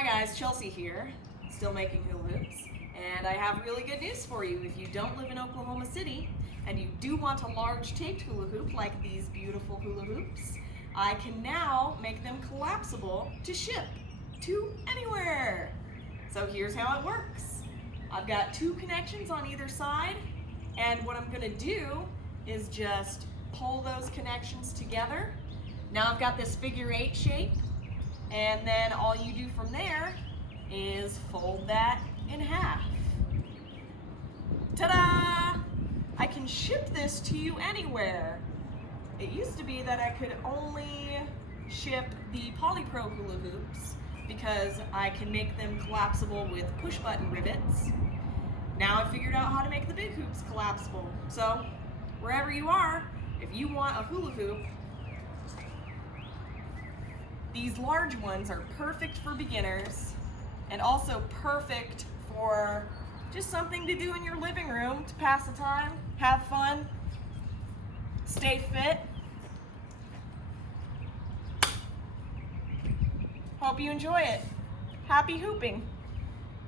Hi guys, Chelsea here, still making hula hoops, and I have really good news for you. If you don't live in Oklahoma City and you do want a large taped hula hoop like these beautiful hula hoops, I can now make them collapsible to ship to anywhere. So here's how it works. I've got 2 connections on either side, and what I'm going to do is just pull those connections together. Now I've got this figure 8 shape, and then all you do from there is fold that in half. Ta-da! I can ship this to you anywhere. It used to be that I could only ship the Polypro hula hoops because I can make them collapsible with push button rivets. Now I figured out how to make the big hoops collapsible. So wherever you are, if you want a hula hoop, these large ones are perfect for beginners and also perfect for just something to do in your living room to pass the time, have fun, stay fit. Hope you enjoy it. Happy hooping.